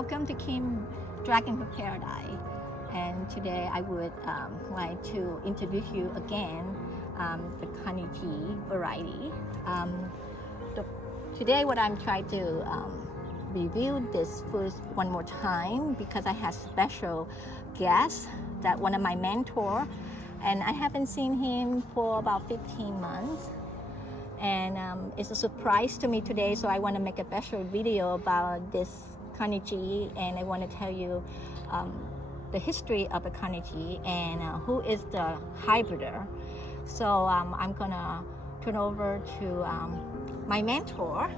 Welcome to Kim Dragonfruit Paradise. And today I would like to introduce you again the CONNIE tea variety. Today what I'm trying to review this food one more time because I have special guest, that one of my mentor, and I haven't seen him for about 15 months. And it's a surprise to me today, so I want to make a special video about this CONNIE tea, and I want to tell you the history of the CONNIE tea and who is the hybrider. So I'm gonna turn over to my mentor.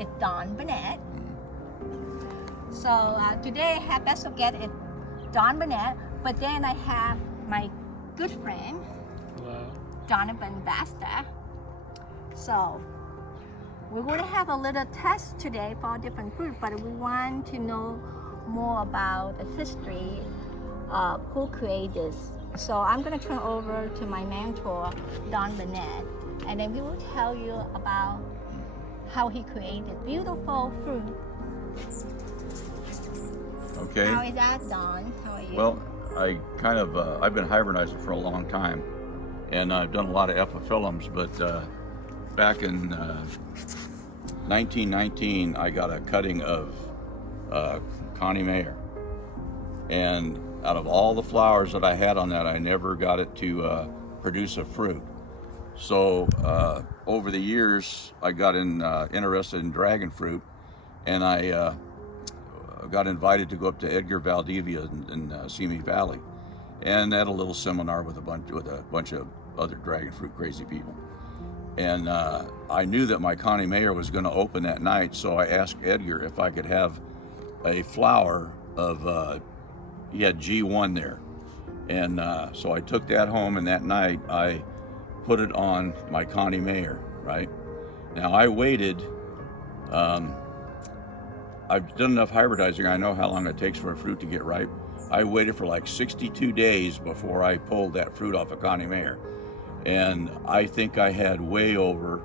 It's Don Burnett. So today I have special guest is Don Burnett, but then I have my good friend, hello, Donovan Vasta. So we're going to have a little test today for different fruit, but we want to know more about the history of who created this. So I'm going to turn over to my mentor, Don Burnett, and then he will tell you about how he created beautiful fruit. Okay. How is that, Don? How are you? Well, I've been hybridizing for a long time, and I've done a lot of epiphyllums, but back in 1919, I got a cutting of Connie Mayer, and out of all the flowers that I had on that, I never got it to produce a fruit. So over the years, I got interested in Dragonfruit, and I got invited to go up to Edgar Valdivia in Simi Valley, and had a little seminar with a bunch of other Dragonfruit crazy people. And I knew that my Connie Mayer was going to open that night, so I asked Edgar if I could have a flower of, he had G1 there. And so I took that home, and that night I put it on my Connie Mayer, right? Now I waited, I've done enough hybridizing, I know how long it takes for a fruit to get ripe. I waited for like 62 days before I pulled that fruit off of Connie Mayer. And I think I had way over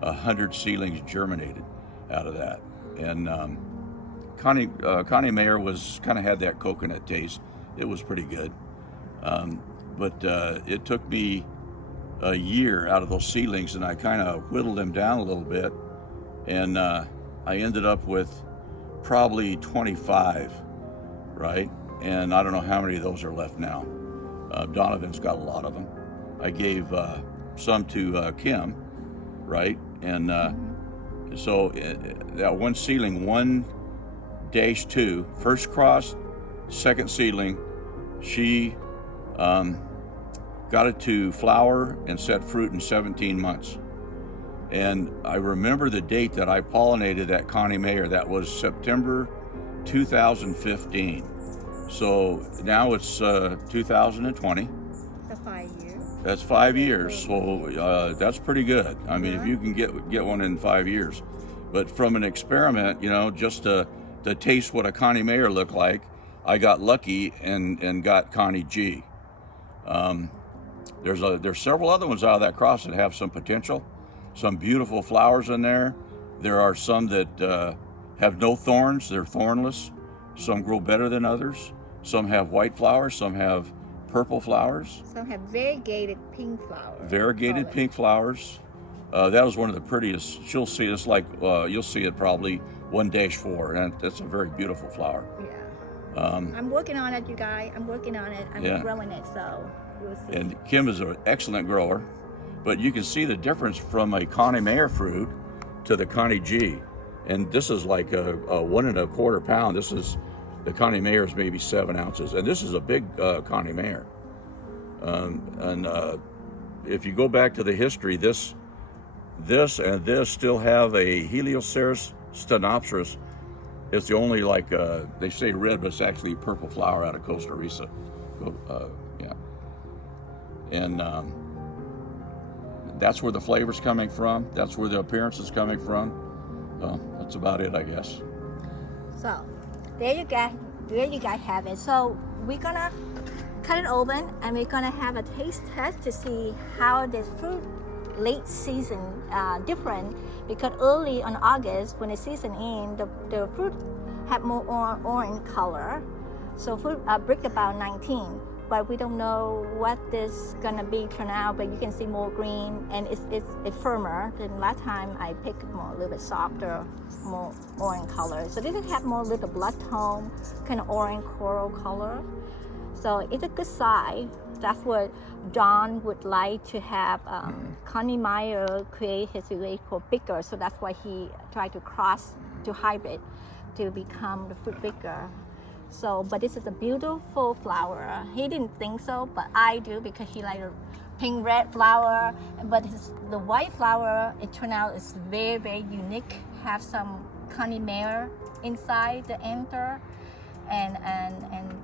100 seedlings germinated out of that. And Connie Mayer kind of had that coconut taste. It was pretty good. But it took me a year out of those seedlings, and I kind of whittled them down a little bit. And I ended up with probably 25, right? And I don't know how many of those are left now. Donovan's got a lot of them. I gave some to Kim, right? And so that one seedling, 1-2, first cross, second seedling, she got it to flower and set fruit in 17 months. And I remember the date that I pollinated that Connie Mayer. That was September 2015. So now it's 2020. That's 5 years. That's 5 years, so that's pretty good. I mean, if you can get one in 5 years. But from an experiment, just to taste what a Connie Mayer looked like, I got lucky and got Connie G. There's several other ones out of that cross that have some potential, some beautiful flowers in there. There are some that have no thorns, they're thornless. Some grow better than others. Some have white flowers, some have purple flowers. Some have variegated pink flowers. Variegated pink flowers. That was one of the prettiest. You'll see it you'll see it probably 1-4, and that's a very beautiful flower. Yeah. I'm working on it, you guys. I'm working on it. I'm growing it, so we'll see. And Kim is an excellent grower, but you can see the difference from a Connie Mayer fruit to the Connie G. And this is like a 1 1/4 pound. This is, the Connie Mayer is maybe 7 ounces, and this is a big Connie Mayer. If you go back to the history, this and this still have a Helioceras stenopteris. It's the only, they say red, but it's actually purple flower out of Costa Rica. Yeah. And that's where the flavor's coming from. That's where the appearance is coming from. That's about it, I guess. So there you guys have it. So we're gonna cut it open, and we're gonna have a taste test to see how this fruit late season different, because early on August when the season in, the fruit have more orange color. So fruit brick about 19, but we don't know what this gonna be turn out. But you can see more green, and it's firmer than last time. I picked more a little bit softer, more orange color. So this have more little blood tone, kind of orange coral color. So it's a good size. That's what John would like to have. Connie Meyer create his vehicle bigger, so that's why he tried to cross to hybrid to become the fruit bigger. So, but this is a beautiful flower. He didn't think so, but I do because he liked a pink red flower. But the white flower, it turned out is very, very unique. Have some Connie Meyer inside the anther and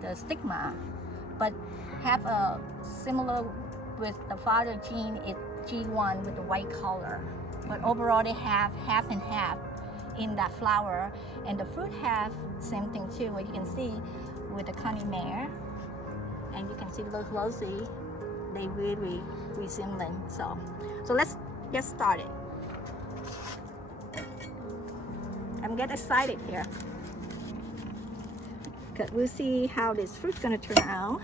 the stigma, but have a similar with the father gene. It's G1 with the white color. But overall, they have half and half in that flower, and the fruit have same thing too. What you can see with the Connie Meyer, and you can see those closely, they really resemble. So let's get started. I'm getting excited here because we'll see how this fruit's gonna turn out.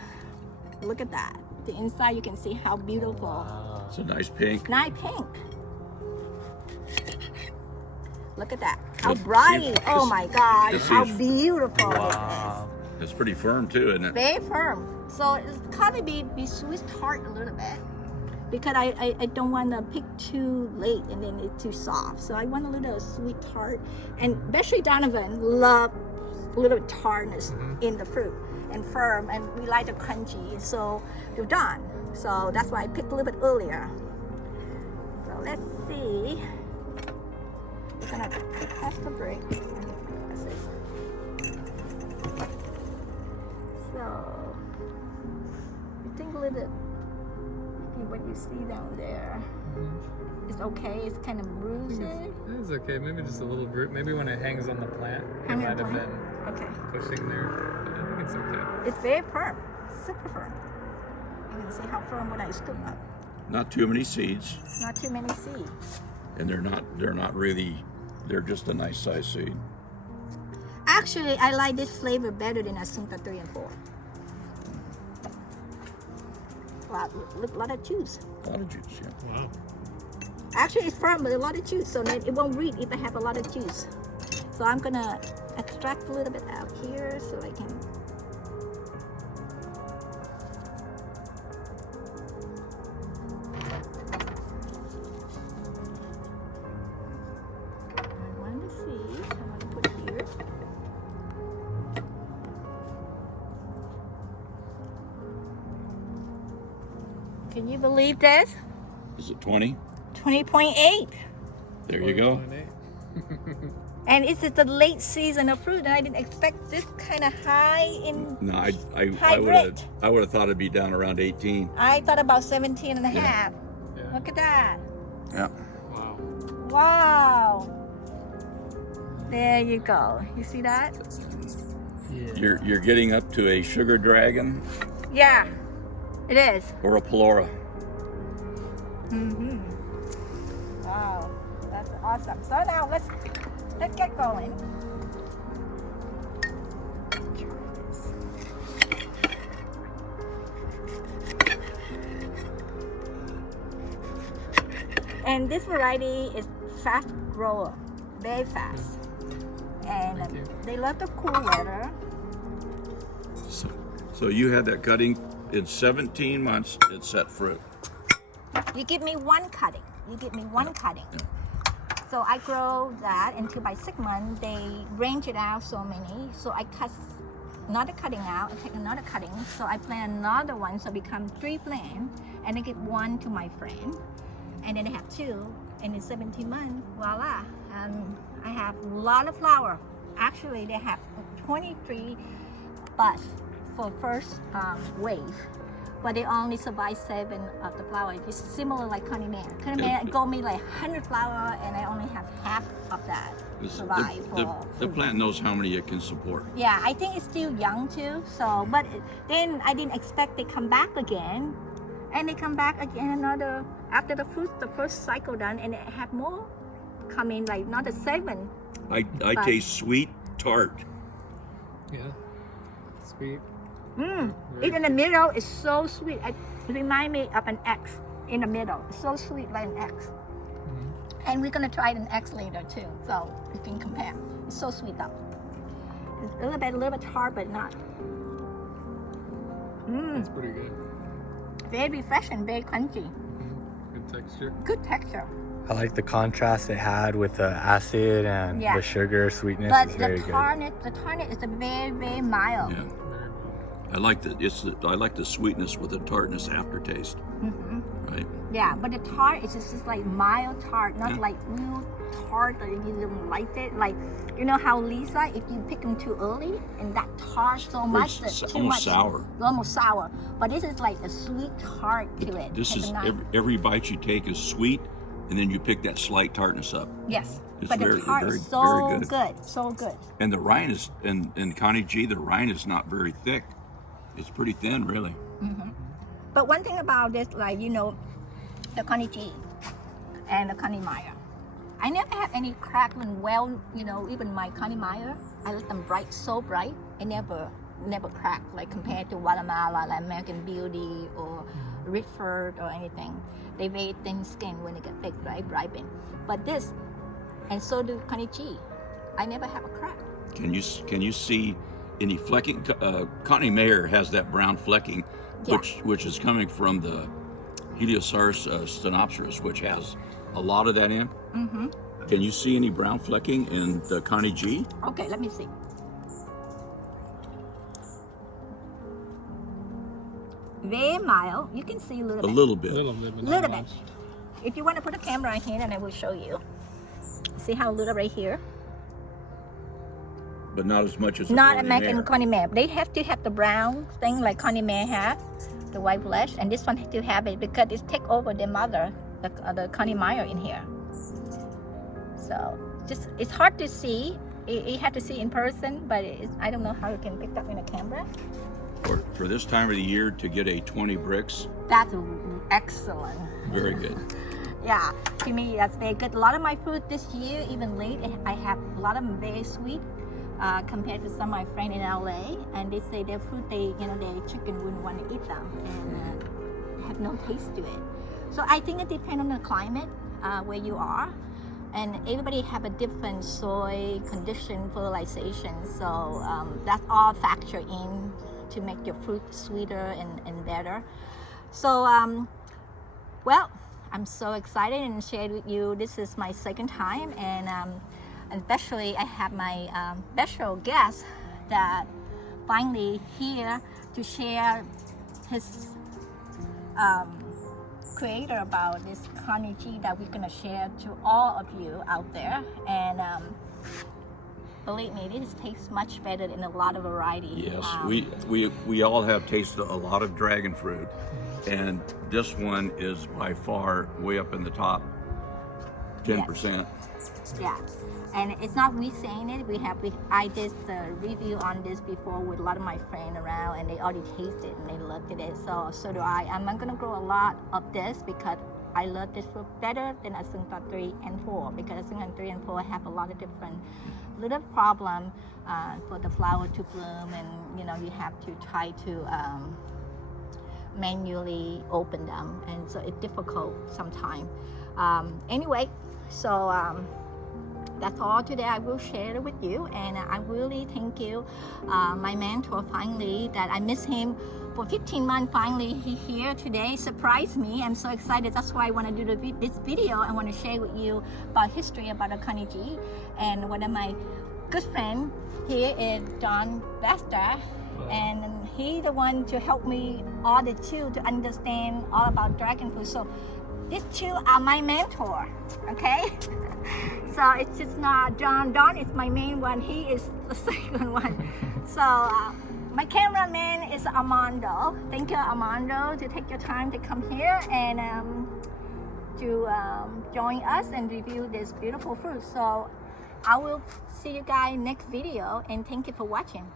Look at that. The inside, you can see how beautiful. It's a nice pink. Nice pink. Look at that. How bright. Oh my God. How beautiful this is. It's pretty firm too, isn't it? Very firm. So it's kind of be sweet tart a little bit because I don't want to pick too late and then it's too soft. So I want a little sweet tart. And especially Donovan love a little tartness in the fruit and firm, and we like the crunchy. So you're done. So that's why I picked a little bit earlier. So let's see. We're gonna test the brick. That's it. So you think a little bit, what you see down there, it's okay. It's kind of bruised. It's okay. Maybe just a little bruise. Maybe when it hangs on the plant, it might have been pushing there. But I think it's okay. It's very firm, super firm. You can see how firm when I scoop up. Not too many seeds. Not too many seeds. And they're not really, they're just a nice size seed. Actually, I like this flavor better than Asunta 3 and 4. Wow, look, a lot of juice. A lot of juice, yeah. Wow. Actually, it's firm, but a lot of juice, so that it won't read if I have a lot of juice. So I'm gonna extract a little bit out here so I can. I want to see. I want to put here. Can you believe this? Is it 20? 20.8. There you go. And it's the late season of fruit, and I didn't expect this kind of high in. No, I hybrid. would have thought it'd be down around 18. I thought about 17 and a Yeah. half. Yeah. Look at that. Yeah. Wow. Wow. There you go. You see that? Yeah. You're getting up to a sugar dragon Yeah, it is. or a pelora. Mm-hmm. Wow, that's awesome. So now let's get going. And this variety is fast grower, very fast. And they love the cool weather. So you had that cutting in 17 months, it set fruit. You give me one cutting. You give me one cutting. So I grow that until by 6 months, they range it out so many. So I cut another cutting out, I take another cutting. So I plant another one, so it become 3 plants. And I give one to my friend. And then I have 2. And in 17 months, voila. I have a lot of flower. Actually, they have 23 buds for first wave. But they only survive 7 of the flower. It's similar like Connie Meyer. Connie Meyer go me like 100 flower, and I only have half of that survive. The plant knows how many it can support. Yeah, I think it's still young too. So, but then I didn't expect they come back again, and they come back again another after the first cycle done, and they have more coming like another 7. I taste sweet tart Yeah. Sweet. It in the middle is so sweet. It reminds me of an X in the middle. It's so sweet like an X. And we're gonna try an X later too, so you can compare. It's so sweet though. It's a little bit hard, but not. That's pretty good. Very refreshing, very crunchy. Good texture. Good texture. I like the contrast it had with the acid and Yeah. the sugar sweetness. But is the very good. tartnit is a very mild. Yeah. Very mild. I like the sweetness with the tartness aftertaste. Right. Yeah, but the tart is just like mild tart, not like real tart that you don't like it. Like, you know how Lisa, if you pick them too early and that tart so much, that too almost much, sour. almost sour. But this is like a sweet tart to it. This It's is not- every bite you take is sweet, and then you pick that slight tartness up. Yes, It's but very- the tart very- is so very good. good, so good. And the rind is, in Connie G, the rind is not very thick. It's pretty thin, really. But one thing about this, like, you know, the Connie G and the Connie Meyer, I never have any crack when, well, you know, even my Connie Meyer, I let them bright, so bright, it never crack, like compared to Guatemala, like American Beauty or Redford or anything. They very thin skin when they get big, right, ripen. But this, and so do Connie G, I never have a crack. Can you see any flecking? Connie Mayer has that brown flecking, Yeah. which is coming from the Heliosaurus stenopteris, which has a lot of that in. Can you see any brown flecking in the Connie G? Okay, let me see. Very mild. You can see a little A bit. little bit. Little bit, but not Little bit. much. If you want to put a camera in here, then I will show you. See how little right here? But not as much as a Not Connie American Mayer. Connie Mare. They have to have the brown thing like Connie Mare have, the white flesh, and this one has to have it because it take over their mother, the Connie Meyer in here. So just it's hard to see. You have to see in person, but I don't know how you can pick up in a camera. For this time of the year to get a 20 bricks, That's excellent. very good. Yeah, to me that's very good. A lot of my fruit this year, even late, I have a lot of them very sweet compared to some of my friends in LA, and they say their fruit, their chicken wouldn't want to eat them and have no taste to it. So I think it depends on the climate where you are, and everybody have a different soil condition, fertilization. So that's all factor in to make your fruit sweeter and better. So well, I'm so excited and shared with you. This is my second time, and especially I have my special guest that finally here to share his creator about this Connie G that we're gonna share to all of you out there. And believe me, this tastes much better in a lot of variety. Yes, we all have tasted a lot of dragon fruit, and this one is by far way up in the top 10%. Yeah, and it's not we saying it. I did the review on this before with a lot of my friends around, and they already tasted and they loved it. So do I. I'm not gonna grow a lot of this because I love this fruit better than Asunta 3 and 4 because Asunta 3 and 4 have a lot of different little problem for the flower to bloom, and you have to try to manually open them, and so it's difficult sometimes. Anyway, so that's all today I will share with you, and I really thank you, my mentor, finally, that I miss him for 15 months. Finally he here today, surprised me. I'm so excited. That's why I want to do this video. I want to share with you about history about the Connie G, and one of my good friend here is John Vester, and he the one to help me all the two to understand all about dragon fruit. So these two are my mentor, okay? So it's just not John. John is my main one. He is the second one. So my cameraman is Armando. Thank you, Armando, to take your time to come here and to join us and review this beautiful fruit. So I will see you guys next video, and thank you for watching.